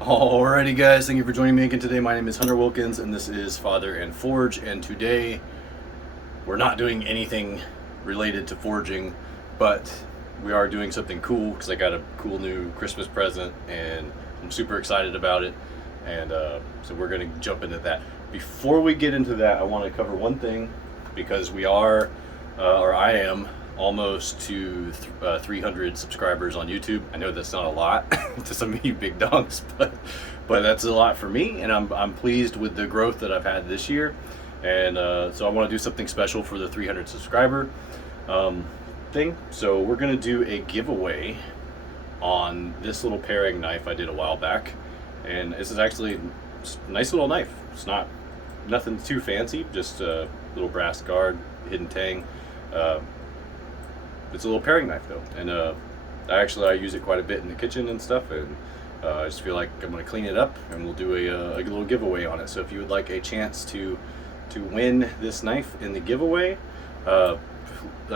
Alrighty guys, thank you for joining me again today. My name is Hunter Wilkins and this is Father and Forge, and today we're not doing anything related to forging, but we are doing something cool because I got a cool new Christmas present and I'm super excited about it, and so we're going to jump into that. Before we get into that, I want to cover one thing because we are, or I am, almost to 300 subscribers on YouTube. I know that's not a lot to some of you big dogs, but that's a lot for me, and I'm pleased with the growth that I've had this year. And so I want to do something special for the 300 subscriber thing. So we're gonna do a giveaway on this little paring knife I did a while back, and this is actually a nice little knife. It's not nothing too fancy, just a little brass guard, hidden tang. It's a little paring knife though, and I use it quite a bit in the kitchen and stuff, and I just feel like I'm going to clean it up and we'll do a little giveaway on it. So if you would like a chance to win this knife in the giveaway,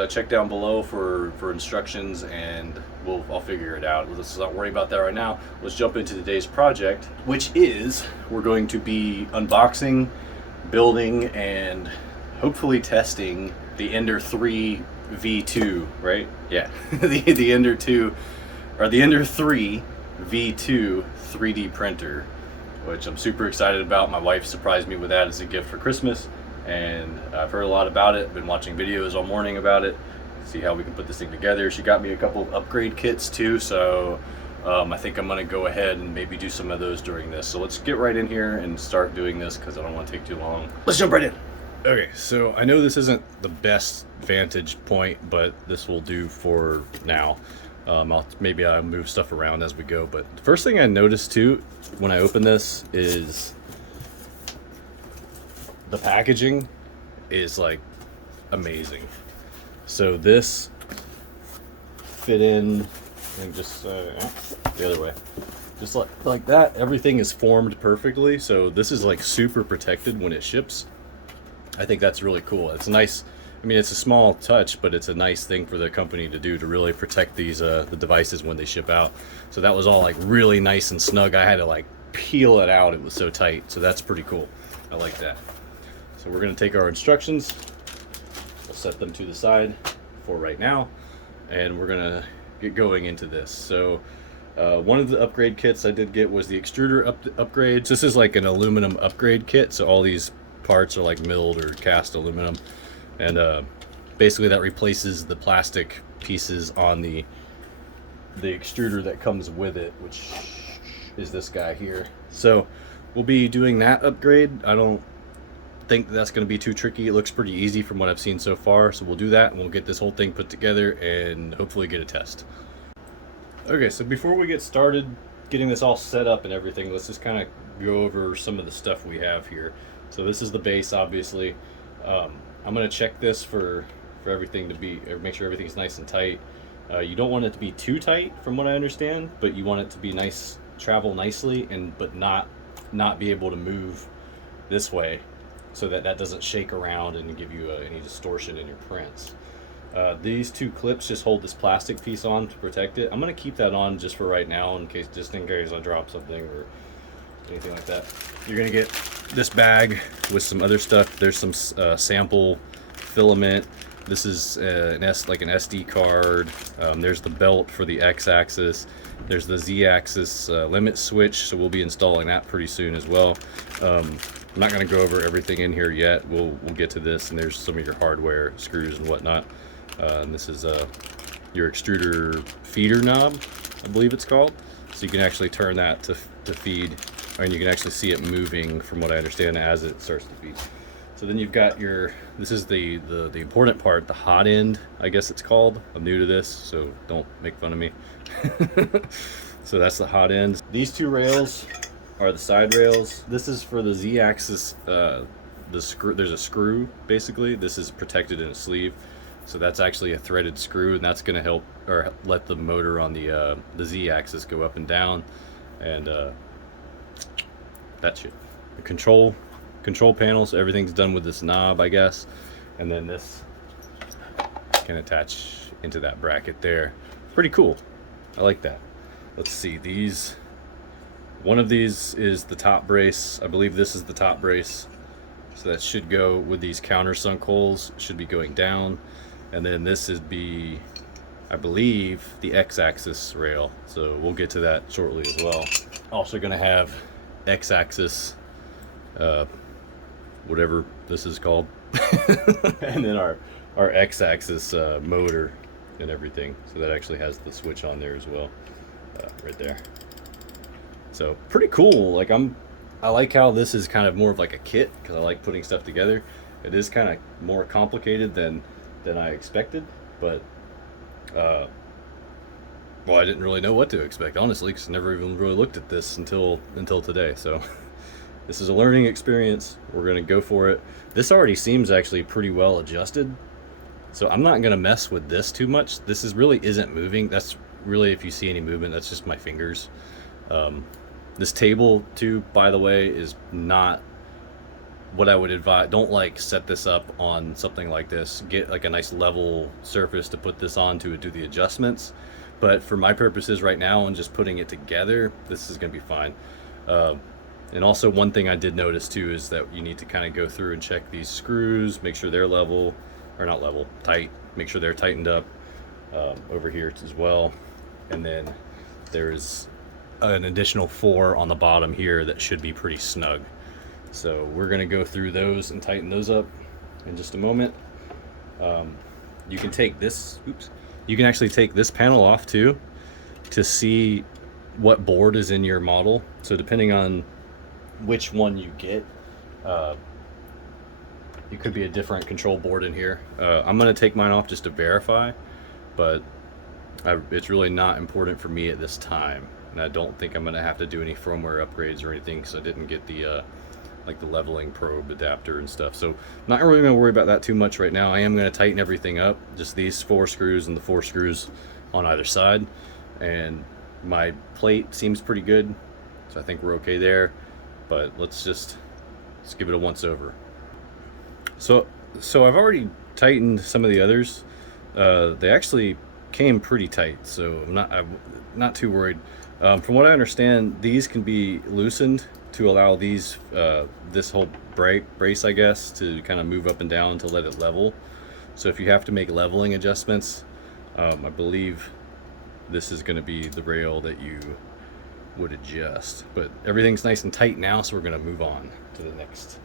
check down below for instructions, and I'll figure it out. Let's not worry about that right now. Let's jump into today's project, which is we're going to be unboxing, building, and hopefully testing the Ender 3 V2, right? Yeah, the Ender 2 or the Ender 3 V2 3D printer, which I'm super excited about. My wife surprised me with that as a gift for Christmas, and I've heard a lot about it. Been watching videos all morning about it, see how we can put this thing together. She got me a couple of upgrade kits too, so I think I'm gonna go ahead and maybe do some of those during this. So let's get right in here and start doing this because I don't want to take too long. Let's jump right in. Okay, so I know this isn't the best vantage point, but this will do for now. Maybe I'll move stuff around as we go, but the first thing I noticed too when I open this is the packaging is like amazing. So this fit in and just the other way, just like that. Everything is formed perfectly, so this is like super protected when it ships. I think that's really cool. It's nice. I mean, it's a small touch, but it's a nice thing for the company to do to really protect these the devices when they ship out. So that was all like really nice and snug. I had to like peel it out. It was so tight. So that's pretty cool. I like that. So we're going to take our instructions. We'll set them to the side for right now, and we're going to get going into this. So one of the upgrade kits I did get was the Extruder Upgrade. So this is like an aluminum upgrade kit. So all these parts are like milled or cast aluminum, and basically that replaces the plastic pieces on the extruder that comes with it, which is this guy here. So we'll be doing that upgrade. I don't think that's going to be too tricky. It looks pretty easy from what I've seen so far, so we'll do that and we'll get this whole thing put together and hopefully get a test. Okay, so before we get started getting this all set up and everything, let's just kind of go over some of the stuff we have here. So this is the base, obviously. I'm going to check this for everything to be, or make sure everything's nice and tight. You don't want it to be too tight from what I understand, but you want it to be nice, travel nicely, but not be able to move this way, so that doesn't shake around and give you any distortion in your prints. These two clips just hold this plastic piece on to protect it. I'm going to keep that on just for right now, just in case I drop something or anything like that. You're gonna get this bag with some other stuff. There's some sample filament. This is like an SD card. There's the belt for the X-axis. There's the Z-axis limit switch, so we'll be installing that pretty soon as well. I'm not gonna go over everything in here yet. We'll get to this, and there's some of your hardware, screws and whatnot. And this is your extruder feeder knob, I believe it's called. So you can actually turn that to feed, and you can actually see it moving from what I understand as it starts to feed. So then you've got this is the important part, the hot end, I guess it's called. I'm new to this, so don't make fun of me. So that's the hot end. These two rails are the side rails. This is for the Z-axis, the screw. There's a screw, basically. This is protected in a sleeve. So that's actually a threaded screw, and that's going to help or let the motor on the Z-axis go up and down, and that shit. The control panels, everything's done with this knob, I guess, and then this can attach into that bracket there. Pretty cool. I like that. Let's see, these One of these is the top brace. I believe this is the top brace. So that should go with these countersunk holes, should be going down. And then this is I believe, the X-axis rail. So we'll get to that shortly as well. Also gonna have X-axis, whatever this is called. And then our X-axis motor and everything. So that actually has the switch on there as well, right there. So pretty cool. Like I like how this is kind of more of like a kit, because I like putting stuff together. It is kind of more complicated than I expected, but well, I didn't really know what to expect, honestly, because I never even really looked at this until today. So this is a learning experience. We're gonna go for it. This already seems actually pretty well adjusted, so I'm not gonna mess with this too much. This really isn't moving. That's really, if you see any movement, that's just my fingers. This table too, by the way, is not what I would advise. Don't like set this up on something like this. Get like a nice level surface to put this on to do the adjustments. But for my purposes right now and just putting it together, this is gonna be fine. And also one thing I did notice too is that you need to kind of go through and check these screws, make sure they're level, or not level, tight, make sure they're tightened up over here as well. And then there's an additional 4 on the bottom here that should be pretty snug. So we're gonna go through those and tighten those up in just a moment. You can take this, you can actually take this panel off too to see what board is in your model. So depending on which one you get, it could be a different control board in here. I'm gonna take mine off just to verify, but it's really not important for me at this time. And I don't think I'm gonna have to do any firmware upgrades or anything, because I didn't get the like the leveling probe adapter and stuff. So not really gonna worry about that too much right now. I am gonna tighten everything up, just these 4 screws and the 4 screws on either side. And my plate seems pretty good, so I think we're okay there. But let's give it a once over. So I've already tightened some of the others. They actually came pretty tight, so I'm not too worried. From what I understand, these can be loosened to allow these this whole brace, I guess, to kind of move up and down to let it level. So if you have to make leveling adjustments, I believe this is going to be the rail that you would adjust. But everything's nice and tight now, so we're going to move on to the next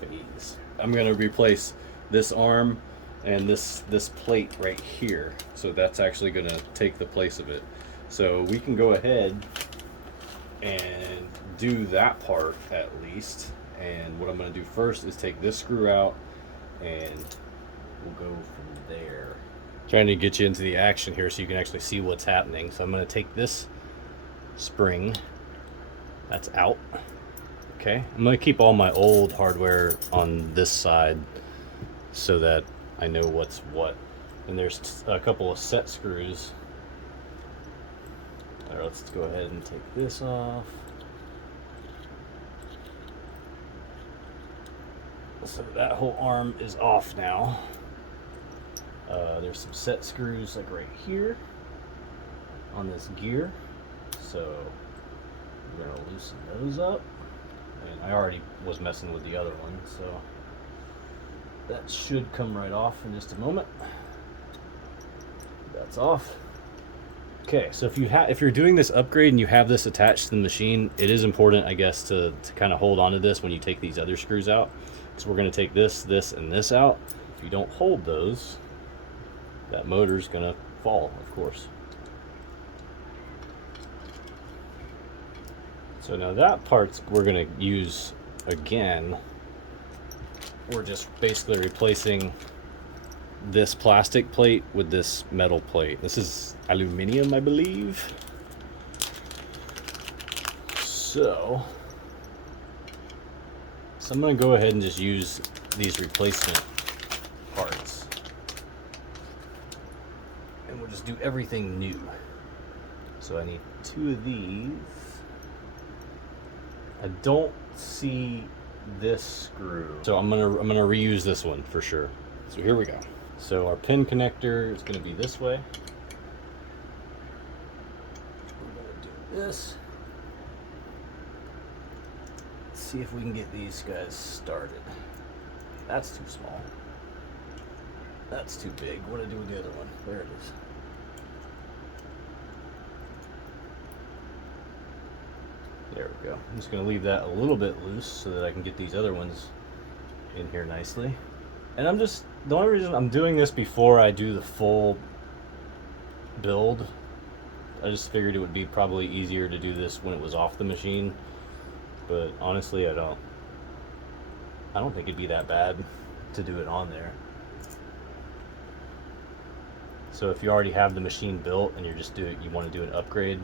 phase. I'm going to replace this arm and this plate right here, so that's actually going to take the place of it. So we can go ahead and do that part at least. And what I'm going to do first is take this screw out, and we'll go from there. Trying to get you into the action here so you can actually see what's happening. So I'm going to take this spring that's out. Okay, I'm going to keep all my old hardware on this side so that I know what's what. And there's a couple of set screws. All right, let's go ahead and take this off. So that whole arm is off now. There's some set screws like right here on this gear. So we're gonna loosen those up. And I already was messing with the other one, so that should come right off in just a moment. That's off. Okay, so if you're doing this upgrade and you have this attached to the machine, it is important, I guess, to kind of hold on to this when you take these other screws out. So we're going to take this, and this out. If you don't hold those, that motor's going to fall, of course. So now that part's we're going to use again. We're just basically replacing this plastic plate with this metal plate. This is aluminum, I believe. So I'm going to go ahead and just use these replacement parts. And we'll just do everything new. So I need 2 of these. I don't see this screw, so I'm gonna reuse this one for sure. So here we go. So our pin connector is gonna be this way. We're gonna do this. see if we can get these guys started. That's too small. That's too big. What do I do with the other one? There it is. There we go. I'm just going to leave that a little bit loose so that I can get these other ones in here nicely. And the only reason I'm doing this before I do the full build, I just figured it would be probably easier to do this when it was off the machine. But honestly, I don't think it'd be that bad to do it on there. So if you already have the machine built and you want to do an upgrade,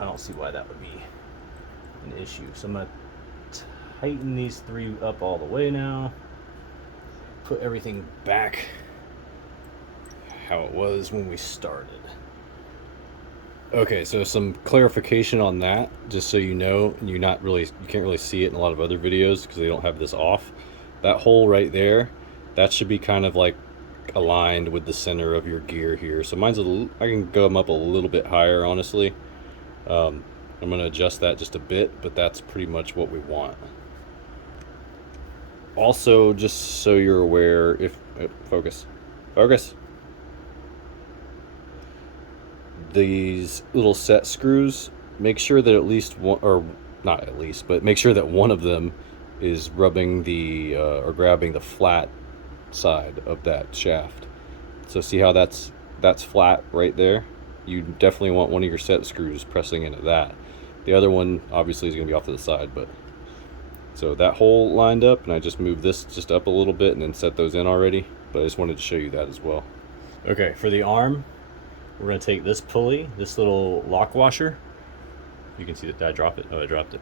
I don't see why that would be an issue. So I'm going to tighten these 3 up all the way now. Put everything back how it was when we started. Okay, so some clarification on that, just so you know, you can't really see it in a lot of other videos because they don't have this off. That hole right there, that should be kind of like aligned with the center of your gear here. So mine's I can go them up a little bit higher, honestly. I'm going to adjust that just a bit, but that's pretty much what we want. Also, just so you're aware, focus, these little set screws, make sure that at least one, or not at least, but make sure that one of them is rubbing the or grabbing the flat side of that shaft. So see how that's flat right there? You definitely want one of your set screws pressing into that. The other one obviously is going to be off to the side, but so that hole lined up, and I just moved this just up a little bit and then set those in already, but I just wanted to show you that as well. Okay, for the arm, we're going to take this pulley, this little lock washer. You can see that. Did I drop it? Oh, I dropped it.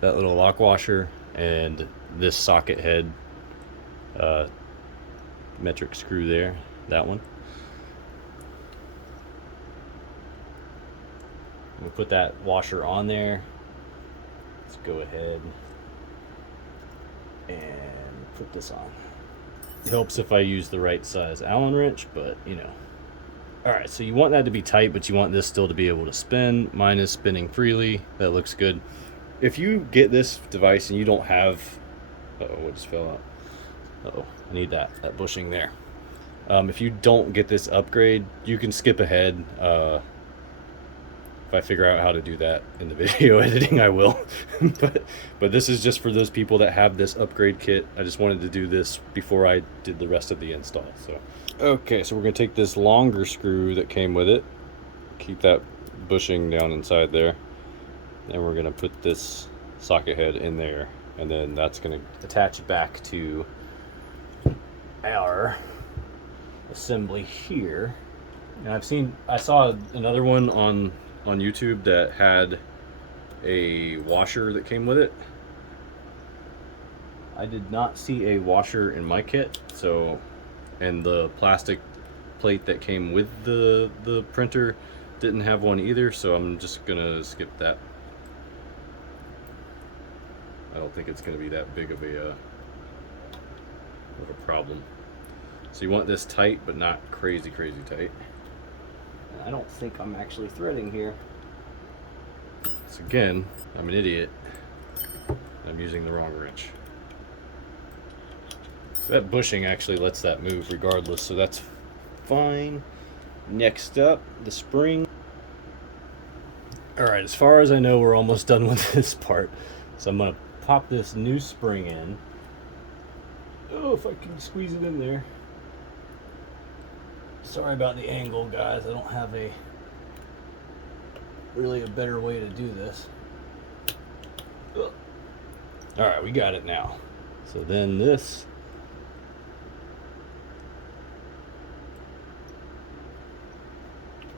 That little lock washer and this socket head metric screw there, that one. We'll put that washer on there. Let's go ahead and put this on. It helps if I use the right size Allen wrench, but you know. Alright, so you want that to be tight, but you want this still to be able to spin. Mine is spinning freely. That looks good. If you get this device and you don't have... Uh-oh, what just fell out? Uh-oh, I need that bushing there. If you don't get this upgrade, you can skip ahead. If I figure out how to do that in the video editing, I will. but this is just for those people that have this upgrade kit. I just wanted to do this before I did the rest of the install. So, okay, so we're going to take this longer screw that came with it, keep that bushing down inside there, and we're going to put this socket head in there, and then that's going to attach it back to our assembly here. And I saw another one on YouTube that had a washer that came with it. I did not see a washer in my kit, so, and the plastic plate that came with the printer didn't have one either, so I'm just gonna skip that. I don't think it's gonna be that big of a problem. So you want this tight, but not crazy tight. I don't think I'm actually threading here. So again, I'm an idiot. I'm using the wrong wrench. So that bushing actually lets that move regardless, so that's fine. Next up, the spring. Alright, as far as I know, we're almost done with this part. So I'm going to pop this new spring in. Oh, if I can squeeze it in there. Sorry about the angle, guys. I don't have really a better way to do this. Alright, we got it now. So then this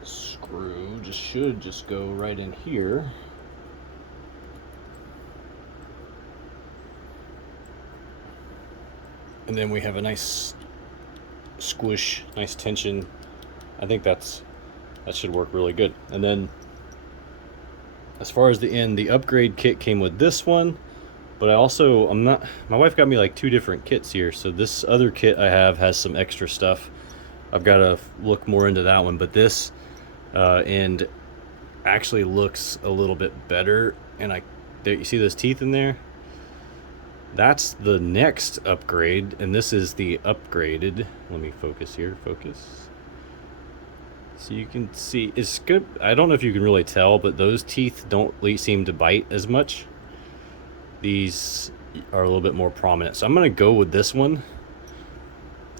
screw should just go right in here. And then we have a nice squish, nice tension. I think that should work really good. And then as far as the end, the upgrade kit came with this one, but my wife got me like 2 different kits here, so this other kit I have has some extra stuff. I've got to look more into that one, but this end actually looks a little bit better, and I there, you see those teeth in there? That's the next upgrade, and this is the upgraded. Let me focus here, focus. So you can see, it's good. I don't know if you can really tell, but those teeth don't seem to bite as much. These are a little bit more prominent. So I'm gonna go with this one.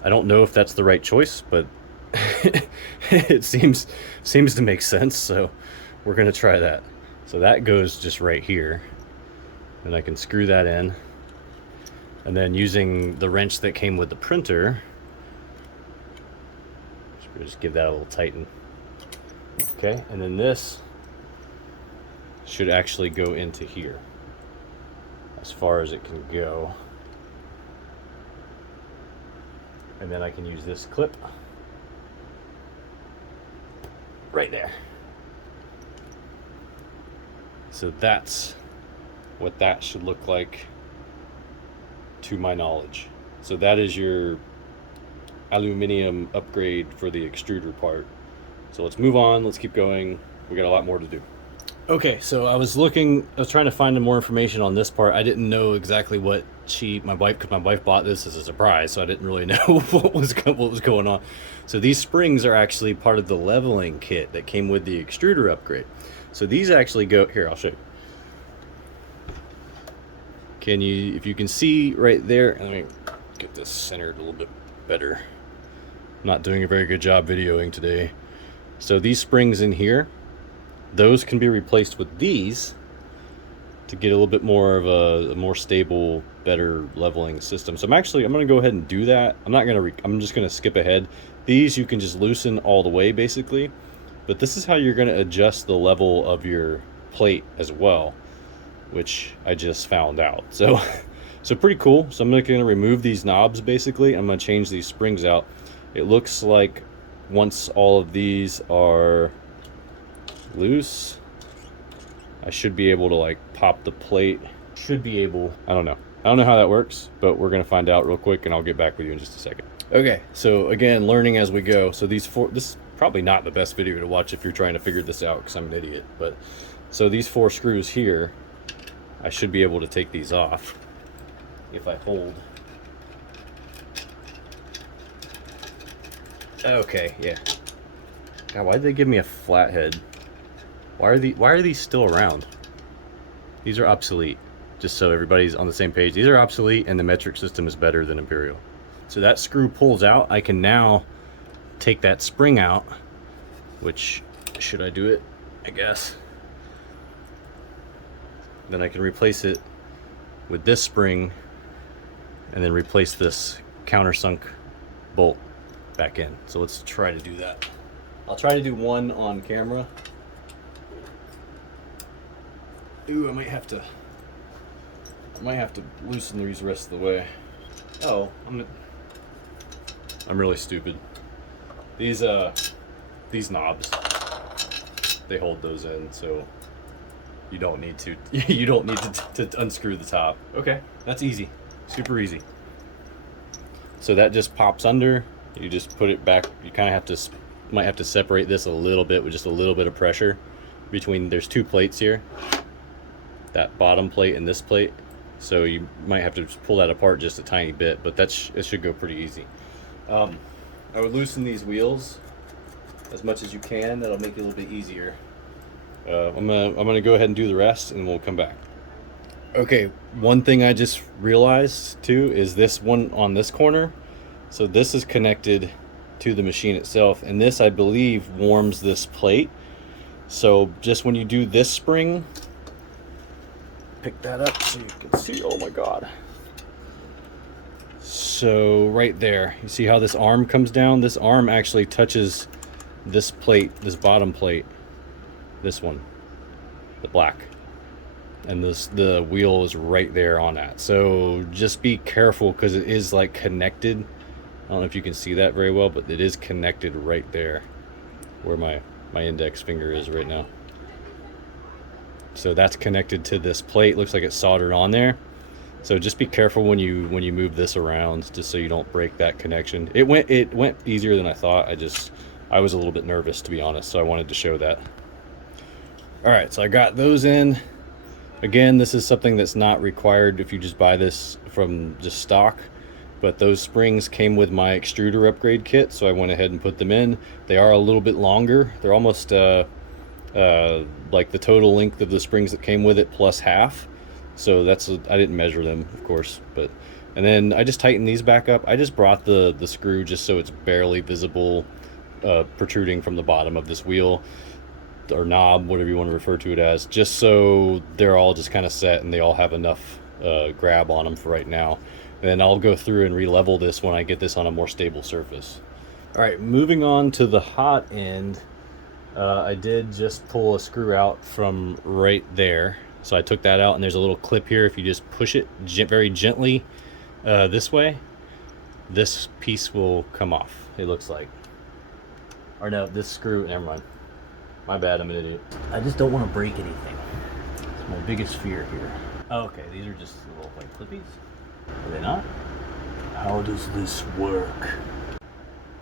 I don't know if that's the right choice, but it seems to make sense, so we're gonna try that. So that goes just right here, and I can screw that in. And then using the wrench that came with the printer, just give that a little tighten. Okay, and then this should actually go into here as far as it can go. And then I can use this clip right there. So that's what that should look like to my knowledge. So that is your aluminum upgrade for the extruder part. So let's move on, let's keep going. We got a lot more to do. Okay, so I was trying to find more information on this part. I didn't know exactly what my wife bought this as a surprise, so I didn't really know what was going on. So these springs are actually part of the leveling kit that came with the extruder upgrade. So these actually go, here, I'll show you. If you can see right there, let me get this centered a little bit better. I'm not doing a very good job videoing today. So these springs in here, those can be replaced with these to get a little bit more of a more stable, better leveling system. So I'm going to go ahead and do that. I'm just going to skip ahead. These you can just loosen all the way basically, but this is how you're going to adjust the level of your plate as well, which I just found out. So pretty cool. So I'm going to remove these knobs basically. I'm going to change these springs out. It looks like once all of these are loose, I should be able to like pop the plate. I don't know how that works, but we're going to find out real quick, and I'll get back with you in just a second. Okay, so again, learning as we go. So this is probably not the best video to watch if you're trying to figure this out, because I'm an idiot. But so these 4 screws here, I should be able to take these off if I hold. Okay, yeah. God, why did they give me a flathead? Why are these still around? These are obsolete. Just so everybody's on the same page. These are obsolete, and the metric system is better than Imperial. So that screw pulls out. I can now take that spring out, which, should I do it? I guess. Then I can replace it with this spring, and then replace this countersunk bolt back in. So let's try to do that. I'll try to do one on camera. Ooh, I might have to loosen these the rest of the way. Oh, I'm really stupid. These knobs, they hold those in, so you don't need to unscrew the top. Okay, that's easy, super easy. So that just pops under. You just put it back. You kind of might have to separate this a little bit with just a little bit of pressure between. There's 2 plates here, that bottom plate and this plate. So you might have to pull that apart just a tiny bit, but it should go pretty easy. I would loosen these wheels as much as you can. That'll make it a little bit easier. I'm gonna go ahead and do the rest, and we'll come back. Okay, one thing I just realized too is this one on this corner. So this is connected to the machine itself, and this, I believe, warms this plate. So just when you do this spring, pick that up so you can see. Oh my god. So right there, you see how this arm comes down? This arm actually touches this plate, this bottom plate, this one, the black, and the wheel is right there on that. So just be careful, because it is like connected. I don't know if you can see that very well, but it is connected right there where my index finger is right now. So that's connected to this plate. Looks like it's soldered on there. So just be careful when you move this around, just so you don't break that connection. It went easier than I thought. I was a little bit nervous, to be honest, so I wanted to show that. All right, so I got those in. Again, this is something that's not required if you just buy this from just stock, but those springs came with my Extruder Upgrade kit, so I went ahead and put them in. They are a little bit longer. They're almost like the total length of the springs that came with it plus half. So that's, I didn't measure them, of course, but, and then I just tightened these back up. I just brought the screw just so it's barely visible, protruding from the bottom of this wheel or knob, whatever you want to refer to it as, just so they're all just kind of set and they all have enough grab on them for right now. And then I'll go through and re-level this when I get this on a more stable surface. All right, moving on to the hot end. I did just pull a screw out from right there. So I took that out, and there's a little clip here. If you just push it very gently this way, this piece will come off, it looks like. Or no, this screw, never mind. My bad, I'm an idiot. I just don't want to break anything. It's my biggest fear here. Oh, okay, these are just little like clippies. Are they not? How does this work?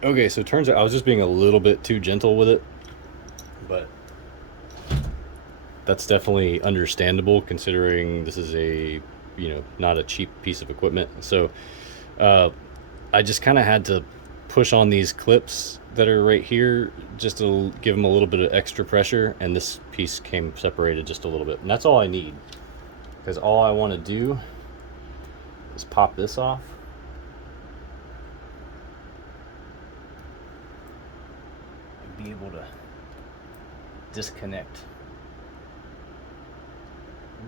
Okay, so it turns out I was just being a little bit too gentle with it, but that's definitely understandable considering this is a, you know, not a cheap piece of equipment. So I just kind of had to push on these clips that are right here just to give them a little bit of extra pressure, and this piece came separated just a little bit, and that's all I need, because all I want to do is pop this off and be able to disconnect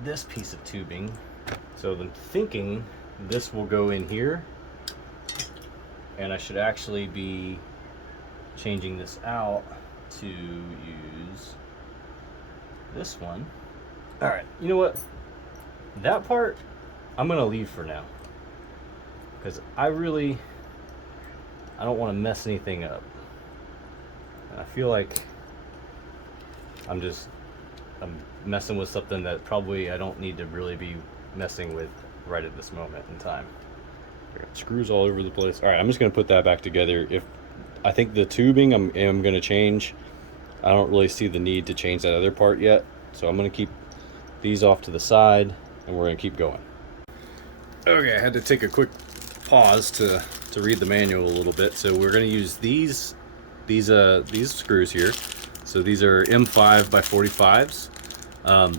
this piece of tubing. So I'm thinking this will go in here, and I should actually be changing this out to use this one. All right, you know what? That part I'm gonna leave for now, because I don't want to mess anything up. And I feel like I'm messing with something that probably I don't need to really be messing with right at this moment in time. Screws all over the place. All right, I'm just gonna put that back together. If I think the tubing I'm gonna change, I don't really see the need to change that other part yet, so I'm gonna keep these off to the side and we're gonna keep going. Okay, I had to take a quick pause to read the manual a little bit. So we're gonna use these screws here. So these are M5 by 45s.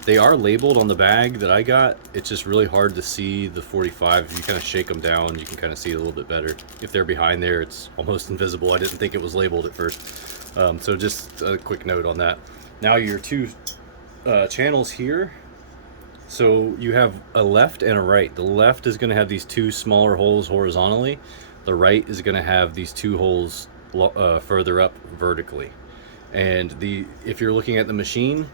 They are labeled on the bag that I got. It's just really hard to see the 45. If you kind of shake them down, you can kind of see it a little bit better. If they're behind there, it's almost invisible. I didn't think it was labeled at first. So just a quick note on that. Now your two channels here. So you have a left and a right. The left is going to have these two smaller holes horizontally. The right is going to have these two holes further up vertically. And if you're looking at the machine,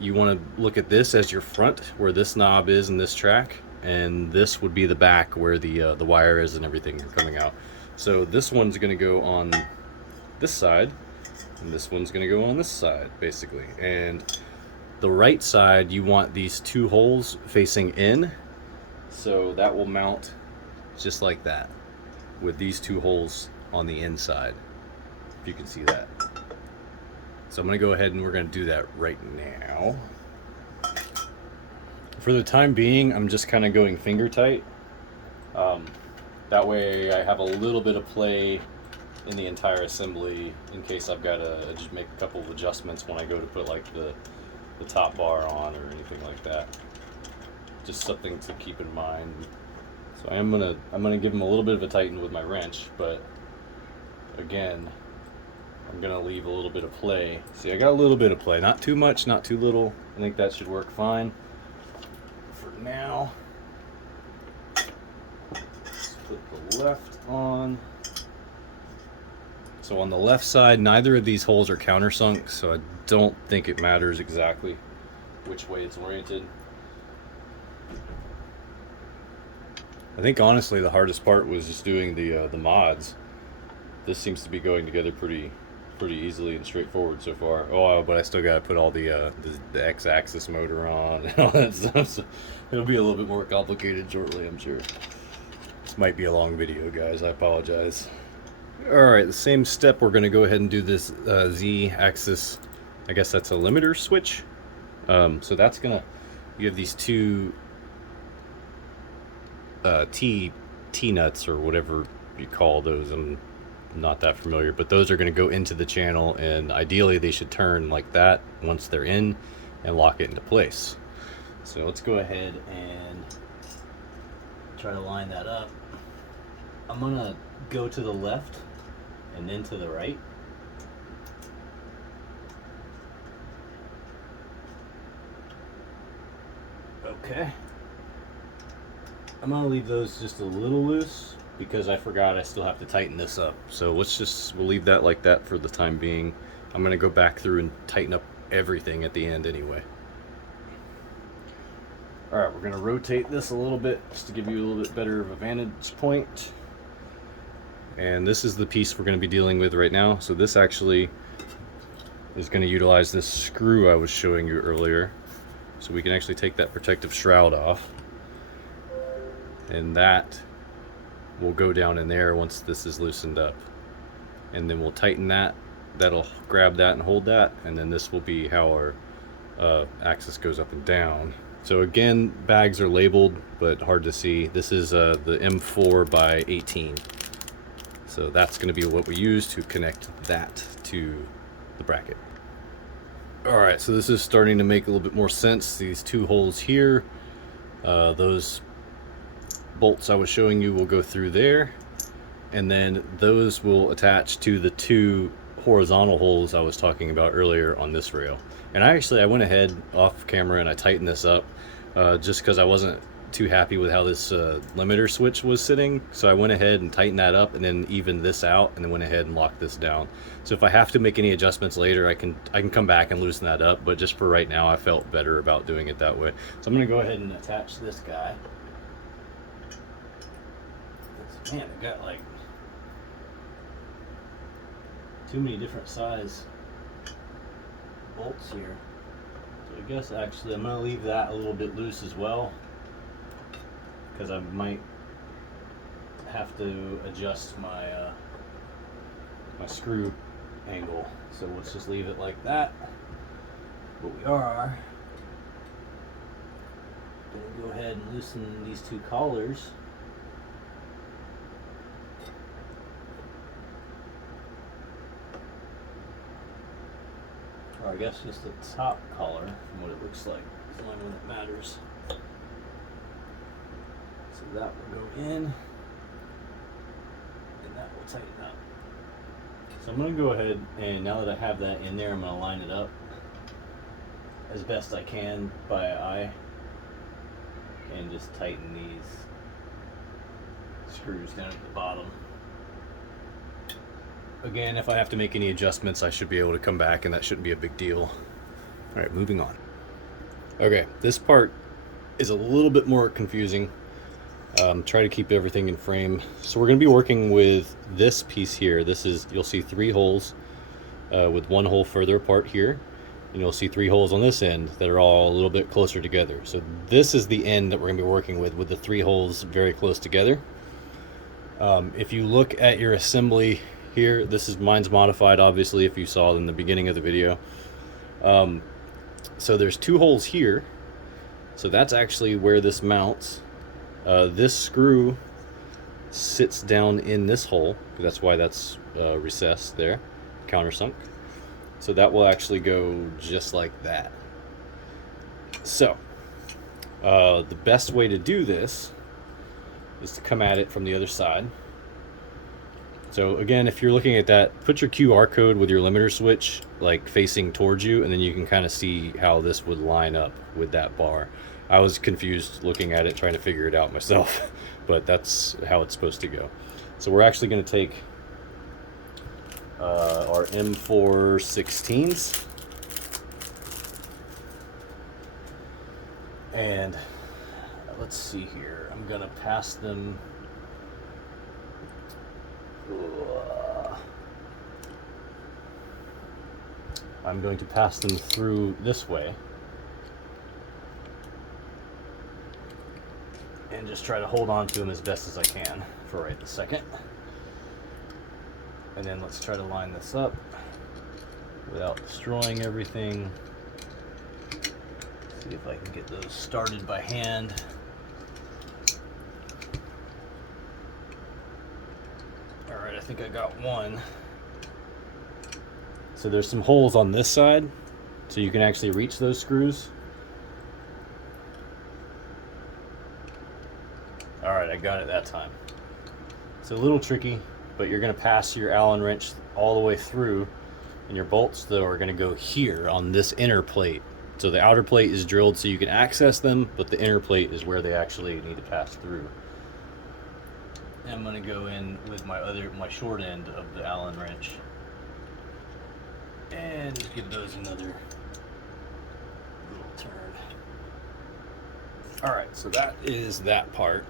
you want to look at this as your front, where this knob is in this track, and this would be the back where the wire is and everything coming out. So this one's going to go on this side, and this one's going to go on this side, basically. And the right side, you want these two holes facing in, so that will mount just like that, with these two holes on the inside, if you can see that. So I'm going to go ahead and we're going to do that right now. For the time being, I'm just kind of going finger tight. That way I have a little bit of play in the entire assembly in case I've got to just make a couple of adjustments when I go to put like the top bar on or anything like that. Just something to keep in mind. So I'm gonna give them a little bit of a tighten with my wrench, but again, I'm gonna leave a little bit of play. See, I got a little bit of play, not too much, not too little. I think that should work fine for now. Let's put the left on. So on the left side, neither of these holes are countersunk, so I don't think it matters exactly which way it's oriented. I think honestly the hardest part was just doing the mods. This seems to be going together pretty easily and straightforward so far. Oh, but I still got to put all the X-axis motor on and all that stuff, so it'll be a little bit more complicated shortly, I'm sure. This might be a long video, guys. I apologize. Alright, the same step, we're going to go ahead and do this Z-axis, I guess that's a limiter switch. So that's going to you have these two T-nuts or whatever you call those. I'm not that familiar, but those are going to go into the channel, and ideally they should turn like that once they're in and lock it into place. So let's go ahead and try to line that up. I'm going to go to the left and then to the right. Okay. I'm going to leave those just a little loose because I forgot I still have to tighten this up. So we'll leave that like that for the time being. I'm going to go back through and tighten up everything at the end anyway. Alright, we're going to rotate this a little bit just to give you a little bit better of a vantage point. And this is the piece we're going to be dealing with right now. So this actually is going to utilize this screw I was showing you earlier. So we can actually take that protective shroud off. And that will go down in there once this is loosened up. And then we'll tighten that. That'll grab that and hold that. And then this will be how our axis goes up and down. So again, bags are labeled, but hard to see. This is the M4 by 18. So that's going to be what we use to connect that to the bracket. Alright, so this is starting to make a little bit more sense. These two holes here, those bolts I was showing you will go through there, and then those will attach to the two horizontal holes I was talking about earlier on this rail. And I went ahead off camera and I tightened this up just because I wasn't too happy with how this limiter switch was sitting. So I went ahead and tightened that up and then evened this out and then went ahead and locked this down. So if I have to make any adjustments later, I can come back and loosen that up, but just for right now I felt better about doing it that way. So I'm going to go ahead and attach this guy. Man, I got like too many different size bolts here. So I guess actually I'm going to leave that a little bit loose as well, because I might have to adjust my my screw angle. So let's just leave it like that. But we are going to go ahead and loosen these two collars. Or I guess just the top collar from what it looks like is the only one that matters. So that will go in and that will tighten up. So I'm going to go ahead and now that I have that in there, I'm going to line it up as best I can by eye and just tighten these screws down at the bottom. Again, if I have to make any adjustments, I should be able to come back and that shouldn't be a big deal. Alright, moving on. Okay, this part is a little bit more confusing. Try to keep everything in frame. So we're going to be working with this piece here. This is, you'll see 3 holes with 1 hole further apart here. And you'll see 3 holes on this end that are all a little bit closer together. So this is the end that we're going to be working with the 3 holes very close together. If you look at your assembly here, mine's modified obviously if you saw in the beginning of the video. So there's 2 holes here, so that's actually where this mounts. This screw sits down in this hole, that's why that's recessed there, countersunk. So that will actually go just like that. So the best way to do this is to come at it from the other side. So again, if you're looking at that, put your QR code with your limiter switch like facing towards you, and then you can kind of see how this would line up with that bar. I was confused looking at it, trying to figure it out myself, but that's how it's supposed to go. So we're actually going to take our M4 16s, and let's see here, I'm going to pass them. I'm going to pass them through this way and just try to hold on to them as best as I can for right this second. And then let's try to line this up without destroying everything. See if I can get those started by hand. All right, I think I got one. So there's some holes on this side, so you can actually reach those screws. All right, I got it that time. It's a little tricky, but you're gonna pass your Allen wrench all the way through, and your bolts though are gonna go here on this inner plate. So the outer plate is drilled so you can access them, but the inner plate is where they actually need to pass through. And I'm gonna go in with my short end of the Allen wrench and just give those another little turn. All right, so that is that part.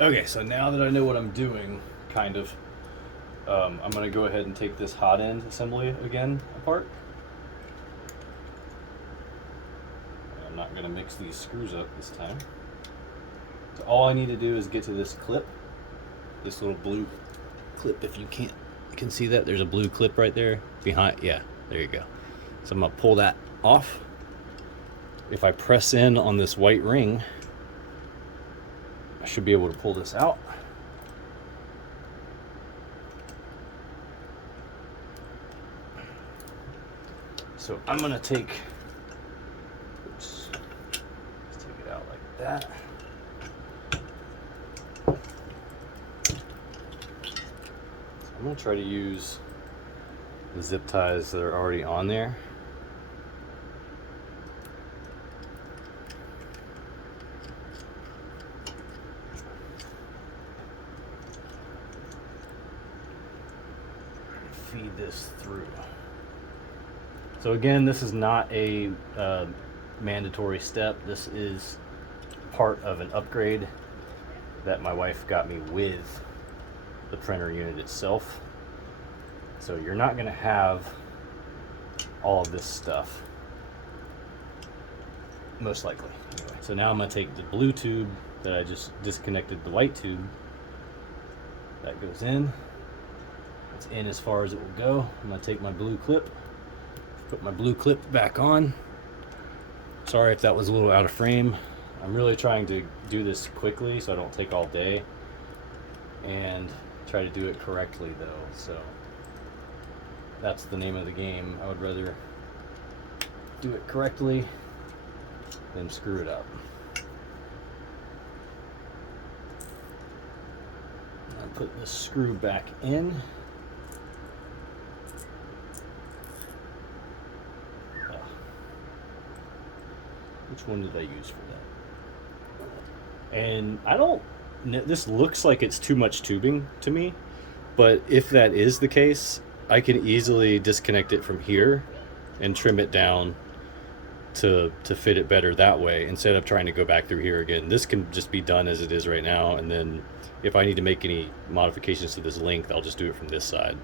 Okay, so now that I know what I'm doing, kind of, I'm gonna go ahead and take this hot end assembly again apart. I'm not gonna mix these screws up this time. So all I need to do is get to this clip, this little blue clip. If you can see that, there's a blue clip right there behind. Yeah, there you go. So I'm gonna pull that off. If I press in on this white ring, I should be able to pull this out. So I'm gonna take, oops, let's take it out like that. I'm gonna try to use the zip ties that are already on there. Feed this through. So again, this is not a mandatory step. This is part of an upgrade that my wife got me with the printer unit itself. So you're not going to have all of this stuff, most likely. Anyway, so now I'm going to take the blue tube that I just disconnected the white tube. That goes in. It's in as far as it will go. I'm going to take my blue clip, put my blue clip back on. Sorry if that was a little out of frame. I'm really trying to do this quickly so I don't take all day, and try to do it correctly though. So that's the name of the game. I would rather do it correctly than screw it up. I'll put this screw back in. Which one did I use for that? And I don't, this looks like it's too much tubing to me, but if that is the case, I can easily disconnect it from here and trim it down to fit it better that way, instead of trying to go back through here again. This can just be done as it is right now, and then if I need to make any modifications to this length, I'll just do it from this side.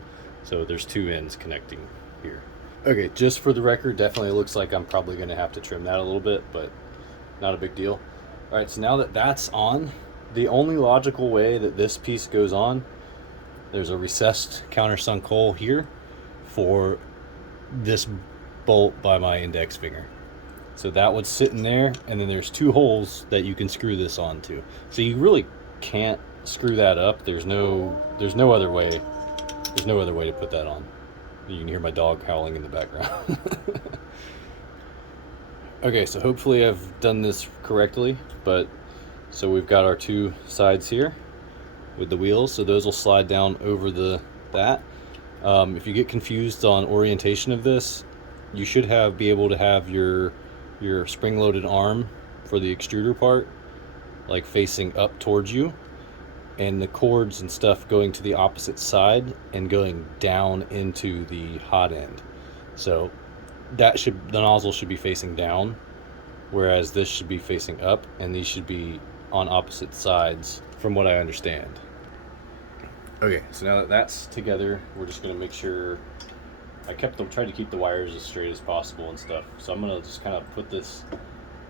So there's two ends connecting here. Okay, just for the record, definitely looks like I'm probably going to have to trim that a little bit, but not a big deal. All right, so now that that's on, the only logical way that this piece goes on, there's a recessed countersunk hole here for this bolt by my index finger. So that would sit in there, and then there's two holes that you can screw this onto. So you really can't screw that up. There's no other way. There's no other way to put that on. You can hear my dog howling in the background. Okay, so hopefully I've done this correctly, but so we've got our two sides here with the wheels, so those will slide down over that. If you get confused on orientation of this, you should be able to have your spring-loaded arm for the extruder part like facing up towards you, and the cords and stuff going to the opposite side and going down into the hot end. So the nozzle should be facing down, whereas this should be facing up, and these should be on opposite sides from what I understand. Okay, so now that that's together, we're just gonna make sure tried to keep the wires as straight as possible and stuff. So I'm gonna just kind of put this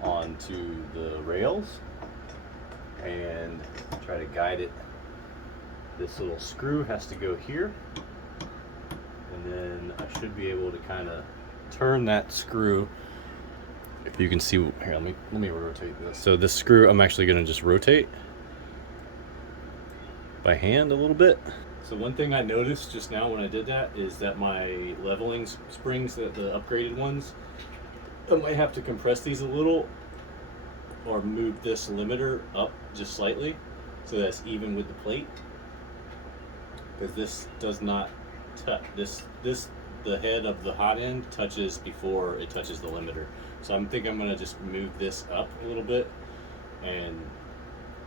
onto the rails and try to guide it. This little screw has to go here, and then I should be able to kind of turn that screw. If you can see, here, let me rotate this. So this screw, I'm actually going to just rotate by hand a little bit. So one thing I noticed just now when I did that is that my leveling springs, the upgraded ones, I might have to compress these a little or move this limiter up just slightly so that's even with the plate, because this does not touch the head of the hot end touches before it touches the limiter. So I'm thinking I'm going to just move this up a little bit, and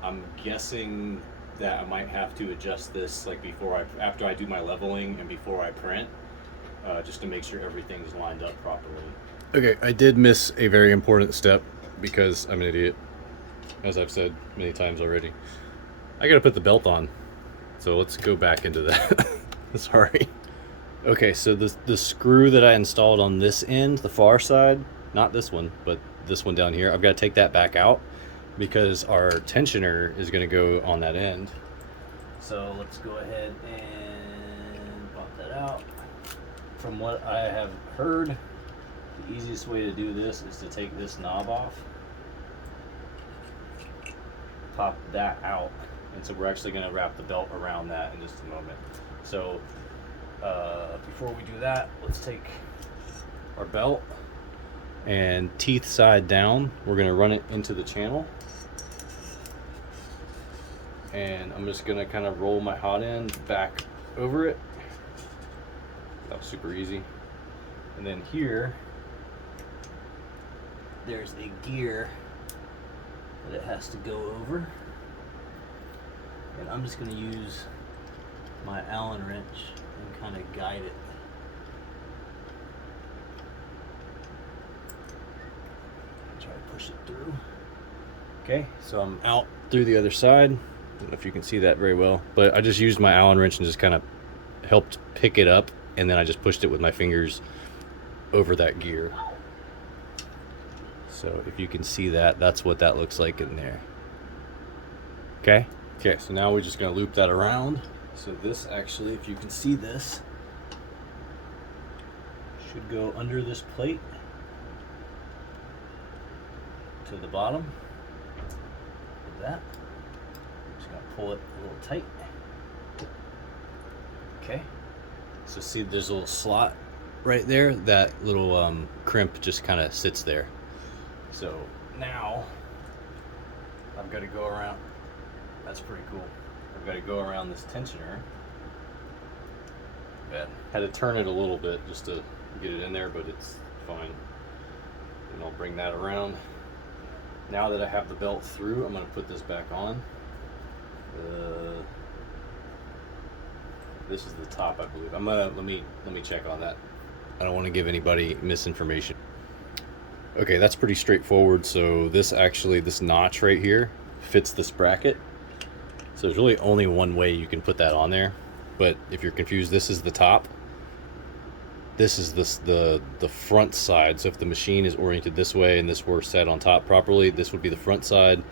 I'm guessing that I might have to adjust this like after I do my leveling and before I print, just to make sure everything's lined up properly. Okay, I did miss a very important step because I'm an idiot, as I've said many times already. I gotta put the belt on, so let's go back into that. Sorry. Okay, so the screw that I installed on this end, the far side, not this one, but this one down here, I've got to take that back out because our tensioner is going to go on that end. So let's go ahead and pop that out. From what I have heard, the easiest way to do this is to take this knob off, pop that out, and so we're actually going to wrap the belt around that in just a moment. So before we do that, let's take our belt and teeth side down, we're going to run it into the channel, and I'm just going to kind of roll my hot end back over it. That was super easy. And then here there's a gear that it has to go over, and I'm just going to use my Allen wrench and kind of guide it. Try to push it through. Okay, so I'm out through the other side. I don't know if you can see that very well, but I just used my Allen wrench and just kind of helped pick it up, and then I just pushed it with my fingers over that gear. So if you can see that, that's what that looks like in there. Okay, so now we're just going to loop that around. So this actually, if you can see this, should go under this plate to the bottom. Like that. Just gonna pull it a little tight. Okay. So see, there's a little slot right there. That little crimp just kind of sits there. So now I've got to go around. That's pretty cool. I've got to go around this tensioner. Bad. Had to turn it a little bit just to get it in there, but it's fine. And I'll bring that around. Now that I have the belt through, I'm going to put this back on. This is the top, I believe. Let me check on that. I don't want to give anybody misinformation. Okay, that's pretty straightforward. So this notch right here fits this bracket. So there's really only one way you can put that on there. But if you're confused, this is the top. This is the front side. So if the machine is oriented this way and this were set on top properly, this would be the front side.